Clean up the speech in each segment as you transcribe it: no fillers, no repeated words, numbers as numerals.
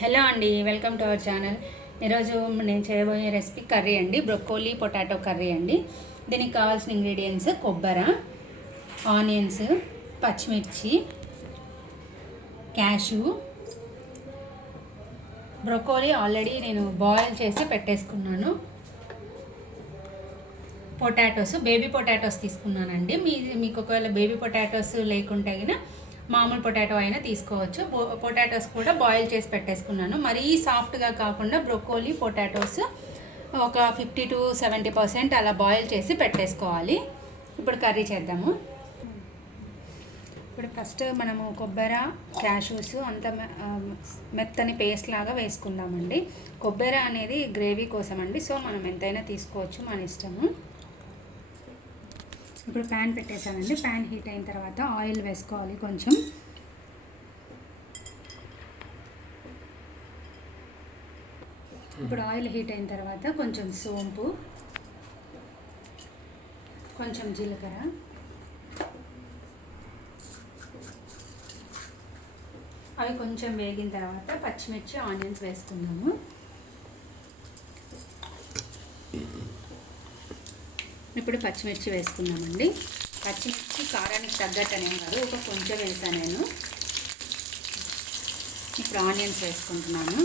Hello అండి, welcome to our channel. ఈరోజు నేను చేయబోయే రెసిపీ కర్రీ అండి, బ్రొకోలీ పొటాటో కర్రీ అండి. దీనికి కావాల్సిన ఇంగ్రీడియంట్స్ కొబ్బరి, ఆనియన్స్, పచ్చిమిర్చి, క్యాషు. బ్రొకోలీ ఆల్రెడీ నేను బాయిల్ చేసి పెట్టేసుకున్నాను. పొటాటోస్, బేబీ పొటాటోస్ తీసుకున్నానండి. మీకు ఒకవేళ బేబీ పొటాటోస్ లేకుంటే గిన మామూలు పొటాటో అయినా తీసుకోవచ్చు. పొటాటోస్ కూడా బాయిల్ చేసి పెట్టేసుకున్నాను. మరీ సాఫ్ట్గా కాకుండా బ్రొకోలీ పొటాటోస్ ఒక 50 to 70% అలా బాయిల్ చేసి పెట్టేసుకోవాలి. ఇప్పుడు కర్రీ చేద్దాము. ఇప్పుడు ఫస్ట్ మనము కొబ్బరి, క్యాషూస్ అంత మెత్తని పేస్ట్ లాగా వేసుకుందామండి. కొబ్బరి అనేది గ్రేవీ కోసం అండి, సో మనం ఎంతైనా తీసుకోవచ్చు, మన ఇష్టము. ఇప్పుడు ప్యాన్ పెట్టేసానండి. ప్యాన్ హీట్ అయిన తర్వాత ఆయిల్ వేసుకోవాలి కొంచెం. ఇప్పుడు ఆయిల్ హీట్ అయిన తర్వాత కొంచెం సోంపు, కొంచెం జీలకర్ర, అవి కొంచెం వేగిన తర్వాత పచ్చిమిర్చి, ఆనియన్స్ వేసుకున్నాము. ఇప్పుడు పచ్చిమిర్చి వేసుకున్నామండి. పచ్చిమిర్చి కారానికి తగ్గట్టనే కాదు, ఒక కొంచెం వేసాను నేను. ఇప్పుడు ఆనియన్స్ వేసుకుంటున్నాను.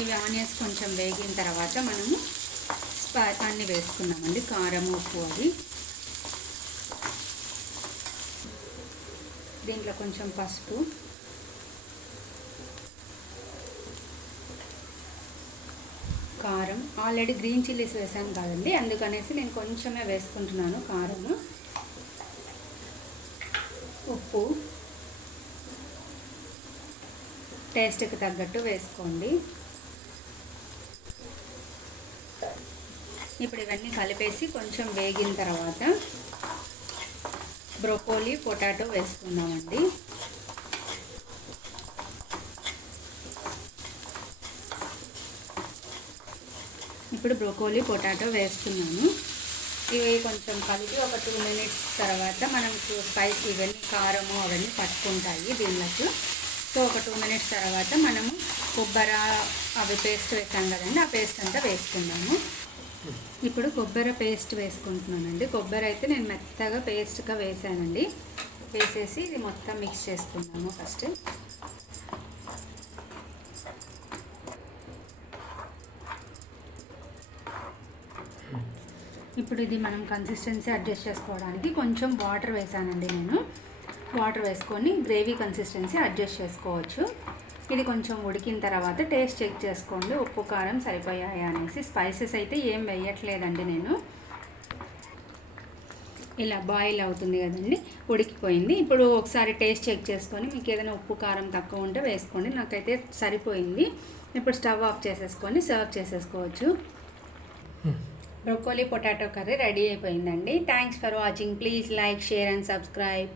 ఇవి ఆనియన్స్ కొంచెం వేగిన తర్వాత మనము అన్నీ వేసుకున్నామండి. కారం, ఉప్పు, అది. దీంట్లో కొంచెం పసుపు, కారం. ఆల్రెడీ గ్రీన్ చిల్లీస్ వేసాను కదండి, అందుకనేసి నేను కొంచెమే వేసుకుంటున్నాను కారము. ఉప్పు టేస్ట్కి తగ్గట్టు వేసుకోండి. ఇప్పుడు ఇవన్నీ కలిపేసి కొంచెం వేగిన తర్వాత బ్రొకోలీ, పొటాటో వేసుకున్నామండి. ఇప్పుడు బ్రొకోలీ, పొటాటో వేస్తున్నాను. ఇవి కొంచెం కలిపి ఒక 2 minutes తర్వాత మనకు స్పైసీ ఇవన్నీ కారము అవన్నీ పట్టుకుంటాయి దీనిలోకి. సో ఒక 2 minutes తర్వాత మనము కొబ్బరి అవి పేస్ట్ వేసాం కదండి, ఆ పేస్ట్ అంతా వేసుకున్నాము. ఇప్పుడు కొబ్బరి పేస్ట్ వేసుకుంటున్నానండి. కొబ్బరి అయితే నేను మెత్తగా పేస్ట్గా వేసానండి. వేసేసి ఇది మొత్తం మిక్స్ చేసుకున్నాము ఫస్ట్. ఇప్పుడు ఇది మనం కన్సిస్టెన్సీ అడ్జస్ట్ చేసుకోవడానికి కొంచెం వాటర్ వేసానండి నేను. వాటర్ వేసుకొని గ్రేవీ కన్సిస్టెన్సీ అడ్జస్ట్ చేసుకోవచ్చు. ఇది కొంచెం ఉడికిన తర్వాత టేస్ట్ చెక్ చేసుకోండి, ఉప్పు కారం సరిపోయాయి అనేసి. స్పైసెస్ అయితే ఏం వేయట్లేదండి నేను. ఇలా బాయిల్ అవుతుంది కదండి, ఉడికిపోయింది. ఇప్పుడు ఒకసారి టేస్ట్ చెక్ చేసుకొని మీకు ఏదైనా ఉప్పు కారం తక్కువ ఉంటే వేసుకోండి. నాకైతే సరిపోయింది. ఇప్పుడు స్టవ్ ఆఫ్ చేసేసుకొని సర్వ్ చేసేసుకోవచ్చు. బ్రొకోలీ పొటాటో కర్రీ రెడీ అయిపోయిందండి. Thanks for watching. Please like, share and subscribe.